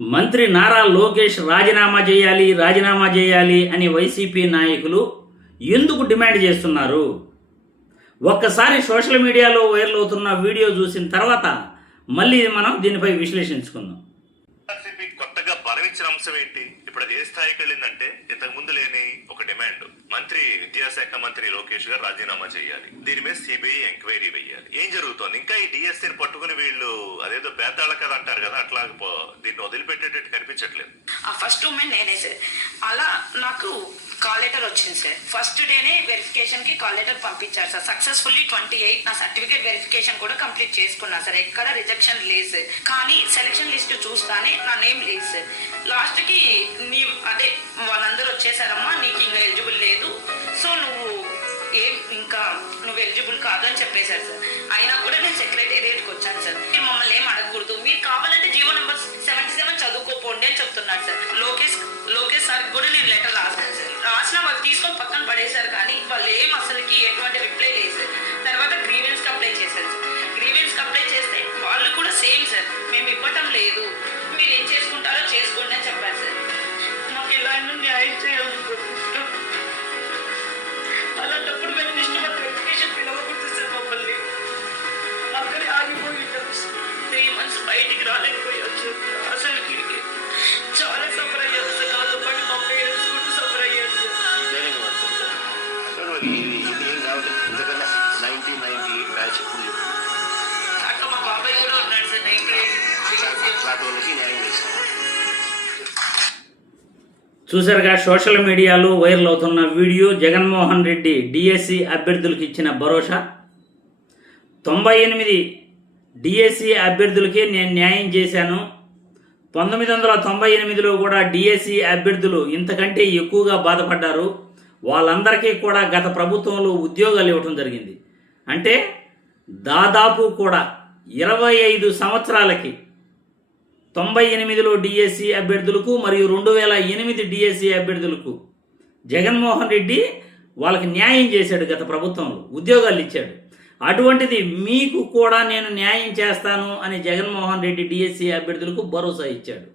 మంత్రి నారా లోకేష్ రాజీనామా చేయాలి అని వైసీపీ నాయకులు ఎందుకు డిమాండ్ చేస్తున్నారు? ఒక్కసారి సోషల్ మీడియాలో వైరల్ అవుతున్న వీడియో చూసిన తర్వాత మళ్ళీ మనం దీనిపై విశ్లేషించుకుందాం. కొత్తగా బలవించిన అంశం ఏంటి? ఇప్పుడు అది ఏ స్థాయికి వెళ్ళిందంటే ఇంతకు ముందు లేని ఒక డిమాండ్. మంత్రి విద్యాశాఖ మంత్రి లోకేష్ గారు రాజీనామా చేయాలి, దీని మీద సిబిఐ ఎంక్వైరీ వేయాలి. ఏం జరుగుతోంది? ఇంకా ఈ డిఎస్సీని పట్టుకుని వీళ్ళు అదేదో బేతాళ కదా అంటారు కదా, అట్లా దీన్ని వదిలిపెట్టేటట్టు కనిపించట్లేదు. ఆ ఫస్ట్ ఉమెన్ నేనే సార్. అలా నాకు కాల్ లెటర్ వచ్చింది సార్. ఫస్ట్ డేనే వెరిఫికేషన్ కి కాల్ లెటర్ పంపించారు సార్. సక్సెస్ఫుల్లీ 28 నా సర్టిఫికేట్ వెరిఫికేషన్ కూడా కంప్లీట్ చేసుకున్నా సార్. ఎక్కడ రిజెక్షన్ లేదు సార్. కానీ సెలక్షన్ లిస్ట్ చూస్తానే నా నేమ్ లేదు సార్. లాస్ట్ కి నీ అదే వాళ్ళందరూ వచ్చేసారమ్మా, నీకు ఇంకా ఎలిజిబుల్ లేదు, సో నువ్వు ఎలిజిబుల్ కాదు అని చెప్పేశారు సార్. అయినా కూడా నేను సెక్రటేరియట్కి వచ్చాను సార్. మీరు మమ్మల్ని ఏం అడగకూడదు, మీరు కావాలంటే జీవో నెంబర్ 77 చదువుకోపోండి అని చెప్తున్నారు సార్. లోకేష్ సార్ కూడా నేను లెటర్ రాశాను సార్. రాసిన వాళ్ళు తీసుకొని పక్కన పడేశారు, కానీ వాళ్ళు ఏం అసలుకి ఎటువంటి రిప్లై లేదు సార్. తర్వాత గ్రీవెన్స్ కి అప్లై చేశారు సార్. గ్రీవెన్స్ కి అప్లై చేస్తే వాళ్ళు కూడా సేమ్ సార్, మేము ఇవ్వటం లేదు, మీరు ఏం చేసుకుంటారో చేసుకోండి అని చెప్పారు సార్. మాకు ఇలా న్యాయం చేయాలనుకుంటున్నాం. అలాంటప్పుడు మేము ఇష్టపడి వెరిఫికేషన్ పిలవకూడదు సార్. మమ్మల్ని అక్కడే ఆగిపోయి 3 months బయటికి రాలేకపోయాం సార్. అసలు చాలా సఫర్ అయ్యారు సార్. నాతో పాటు మా పేరెంట్స్ కూడా సఫర్ అయ్యారు సార్. అట్లా మా బాబాయ్ కూడా ఉన్నాడు సార్. 98 చూసారుగా సోషల్ మీడియాలో వైరల్ అవుతున్న వీడియో. జగన్మోహన్ రెడ్డి డిఎస్సి అభ్యర్థులకు ఇచ్చిన భరోసా. 98 డిఎస్సి అభ్యర్థులకే నేను న్యాయం చేశాను. 1998లో కూడా డిఎస్సి అభ్యర్థులు ఇంతకంటే ఎక్కువగా బాధపడ్డారు. వాళ్ళందరికీ కూడా గత ప్రభుత్వంలో ఉద్యోగాలు ఇవ్వటం జరిగింది. అంటే దాదాపు కూడా 25 సంవత్సరాలకి 98లో డిఎస్సి అభ్యర్థులకు మరియు 2008 డిఎస్సి అభ్యర్థులకు జగన్మోహన్ రెడ్డి వాళ్ళకి న్యాయం చేశాడు. గత ప్రభుత్వంలో ఉద్యోగాలు ఇచ్చాడు. అటువంటిది మీకు కూడా నేను న్యాయం చేస్తాను అని జగన్మోహన్ రెడ్డి డిఎస్సి అభ్యర్థులకు భరోసా ఇచ్చాడు.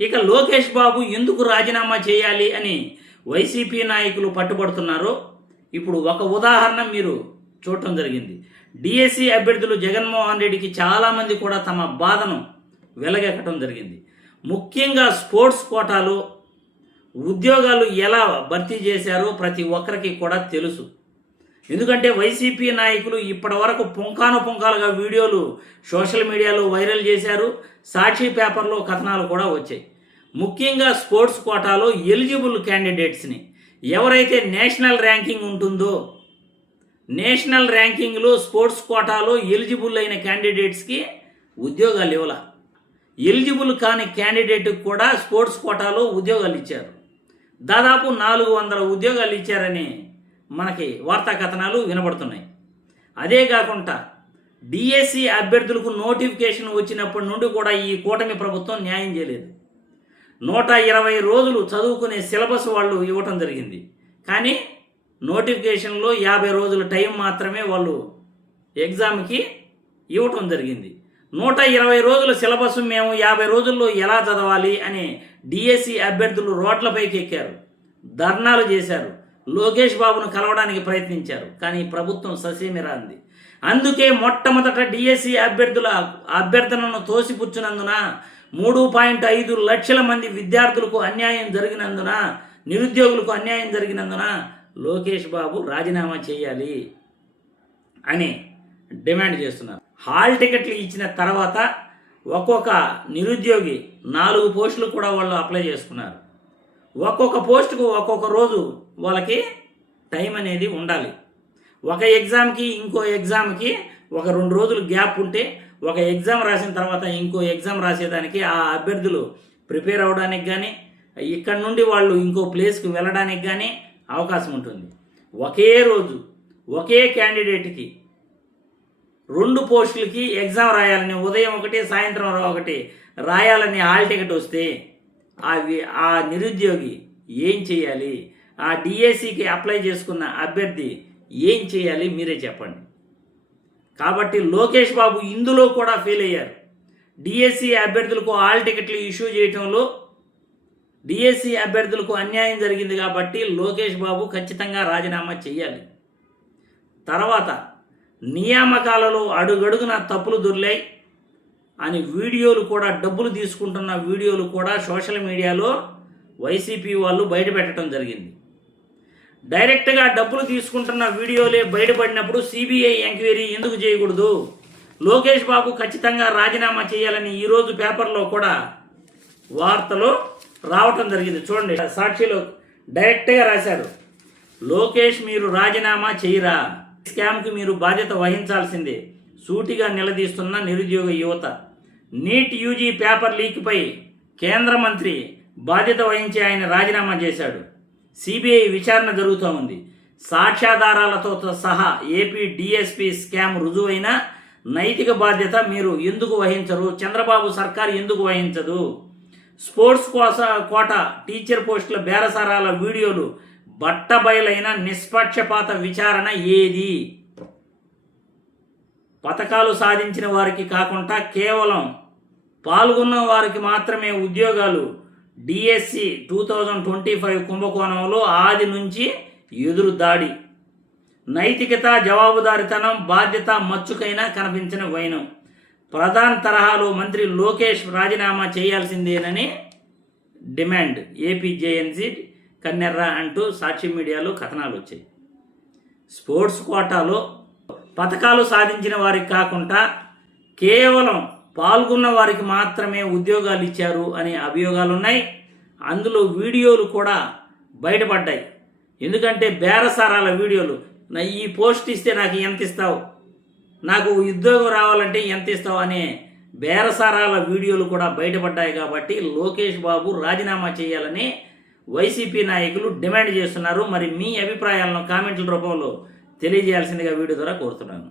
ఇక లోకేష్ బాబు ఎందుకు రాజీనామా చేయాలి అని వైసీపీ నాయకులు పట్టుబడుతున్నారో ఇప్పుడు ఒక ఉదాహరణ మీరు చూడటం జరిగింది. డిఎస్సి అభ్యర్థులు జగన్మోహన్ రెడ్డికి చాలామంది కూడా తమ బాధను వెలగెక్కడం జరిగింది. ముఖ్యంగా స్పోర్ట్స్ కోటాలో ఉద్యోగాలు ఎలా భర్తీ చేశారో ప్రతి ఒక్కరికి కూడా తెలుసు. ఎందుకంటే వైసీపీ నాయకులు ఇప్పటి వరకు పుంకాలుగా వీడియోలు సోషల్ మీడియాలో వైరల్ చేశారు. సాక్షి పేపర్లో కథనాలు కూడా వచ్చాయి. ముఖ్యంగా స్పోర్ట్స్ కోటాలో ఎలిజిబుల్ క్యాండిడేట్స్ని ఎవరైతే నేషనల్ ర్యాంకింగ్ ఉంటుందో, నేషనల్ ర్యాంకింగ్లో స్పోర్ట్స్ కోటాలో ఎలిజిబుల్ అయిన క్యాండిడేట్స్కి ఉద్యోగాలు ఇవ్వాల. ఎలిజిబుల్ కాని క్యాండిడేట్కి కూడా స్పోర్ట్స్ కోటాలో ఉద్యోగాలు ఇచ్చారు. దాదాపు 400 ఉద్యోగాలు ఇచ్చారని మనకి వార్తా కథనాలు వినబడుతున్నాయి. అదే కాకుండా డిఎస్సి అభ్యర్థులకు నోటిఫికేషన్ వచ్చినప్పటి నుండి కూడా ఈ కూటమి ప్రభుత్వం న్యాయం చేయలేదు. 120 రోజులు చదువుకునే సిలబస్ వాళ్ళు ఇవ్వటం జరిగింది. కానీ నోటిఫికేషన్లో 50 రోజుల టైం మాత్రమే వాళ్ళు ఎగ్జామ్కి ఇవ్వటం జరిగింది. 120 రోజుల సిలబస్ మేము 50 రోజుల్లో ఎలా చదవాలి అని డిఎస్సి అభ్యర్థులు రోడ్లపైకి ఎక్కారు, ధర్నాలు చేశారు, లోకేష్ బాబును కలవడానికి ప్రయత్నించారు. కానీ ప్రభుత్వం ససేమిరా అంది. అందుకే మొట్టమొదట డిఎస్సి అభ్యర్థుల అభ్యర్థనను తోసిపుచ్చినందున 3.5 లక్షల మంది విద్యార్థులకు అన్యాయం జరిగినందున, నిరుద్యోగులకు అన్యాయం జరిగినందున లోకేష్ బాబు రాజీనామా చేయాలి అని డిమాండ్ చేస్తున్నారు. హాల్ టికెట్లు ఇచ్చిన తర్వాత ఒక్కొక్క నిరుద్యోగి 4 పోస్టులు కూడా వాళ్ళు అప్లై చేసుకున్నారు. ఒక్కొక్క పోస్టుకు ఒక్కొక్క రోజు వాళ్ళకి టైం అనేది ఉండాలి. ఒక ఎగ్జామ్కి ఇంకో ఎగ్జామ్కి ఒక 2 రోజులు గ్యాప్ ఉంటే ఒక ఎగ్జామ్ రాసిన తర్వాత ఇంకో ఎగ్జామ్ రాసేదానికి ఆ అభ్యర్థులు ప్రిపేర్ అవ్వడానికి కానీ ఇక్కడ నుండి వాళ్ళు ఇంకో ప్లేస్కి వెళ్ళడానికి కానీ అవకాశం ఉంటుంది. ఒకే రోజు ఒకే క్యాండిడేట్కి 2 పోస్టులకి ఎగ్జామ్ రాయాలని, ఉదయం ఒకటి సాయంత్రం ఒకటి రాయాలని హాల్ టికెట్ వస్తే ఆ నిరుద్యోగి ఏం చేయాలి? ఆ డిఎస్సికి అప్లై చేసుకున్న అభ్యర్థి ఏం చేయాలి? మీరే చెప్పండి. కాబట్టి లోకేష్ బాబు ఇందులో కూడా ఫెయిల్ అయ్యారు. డిఎస్సి అభ్యర్థులకు హాల్ టికెట్లు ఇష్యూ చేయటంలో డిఎస్సి అభ్యర్థులకు అన్యాయం జరిగింది కాబట్టి లోకేష్ బాబు ఖచ్చితంగా రాజీనామా చేయాలి. తర్వాత నియామకాలలో అడుగడుగున తప్పులు దొర్లాయి అని వీడియోలు కూడా, డబ్బులు తీసుకుంటున్న వీడియోలు కూడా సోషల్ మీడియాలో వైసీపీ వాళ్ళు బయటపెట్టడం జరిగింది. డైరెక్ట్గా డబ్బులు తీసుకుంటున్న వీడియోలే బయటపడినప్పుడు సిబిఐ ఎంక్వైరీ ఎందుకు చేయకూడదు? లోకేష్ బాబు ఖచ్చితంగా రాజీనామా చేయాలని ఈరోజు పేపర్లో కూడా వార్తలు రావటం జరిగింది. చూడండి, సాక్షిలో డైరెక్ట్గా రాశారు, లోకేష్ మీరు రాజీనామా చేయరా, స్కామ్కి మీరు బాధ్యత వహించాల్సిందే, సూటిగా నిలదీస్తున్న నిరుద్యోగ యువత. నీట్ యూజీ పేపర్ లీక్పై కేంద్ర మంత్రి బాధ్యత వహించి ఆయన రాజీనామా చేశాడు. సిబిఐ విచారణ జరుగుతూ ఉంది. సాక్ష్యాధారాలతో సహా ఏపీ డిఎస్పీ స్కామ్ రుజువైన నైతిక బాధ్యత మీరు ఎందుకు వహించరు? చంద్రబాబు సర్కారు ఎందుకు వహించదు? స్పోర్ట్స్ కోట టీచర్ పోస్టుల బేరసారాల వీడియోలు బట్టబయలైన నిష్పక్షపాత విచారణ ఏది? పథకాలు సాధించిన వారికి కాకుండా కేవలం పాల్గొన్న వారికి మాత్రమే ఉద్యోగాలు. డిఎస్సి 2025 కుంభకోణంలో ఆది నుంచి ఎదురు దాడి. నైతికత, జవాబుదారితనం, బాధ్యత మచ్చుకైనా కనిపించిన వైనం. ప్రధాన తరహాలో మంత్రి లోకేష్ రాజీనామా చేయాల్సిందేనని డిమాండ్. ఏపీ జేఎన్సీ కన్నెర్ర అంటూ సాక్షి మీడియాలో కథనాలు వచ్చాయి. స్పోర్ట్స్ కోటాలో పథకాలు సాధించిన వారికి కాకుండా కేవలం పాల్గొన్న వారికి మాత్రమే ఉద్యోగాలు ఇచ్చారు అనే అభియోగాలు ఉన్నాయి. అందులో వీడియోలు కూడా బయటపడ్డాయి. ఎందుకంటే బేరసారాల వీడియోలు, ఈ పోస్ట్ ఇస్తే నాకు ఎంత ఇస్తావు, నాకు ఉద్యోగం రావాలంటే ఎంత ఇస్తావు అనే బేరసారాల వీడియోలు కూడా బయటపడ్డాయి. కాబట్టి లోకేష్ బాబు రాజీనామా చేయాలని వైసీపీ నాయకులు డిమాండ్ చేస్తున్నారు. మరి మీ అభిప్రాయాలను కామెంట్ల రూపంలో తెలియజేయాల్సిందిగా వీడియో ద్వారా కోరుతున్నాను.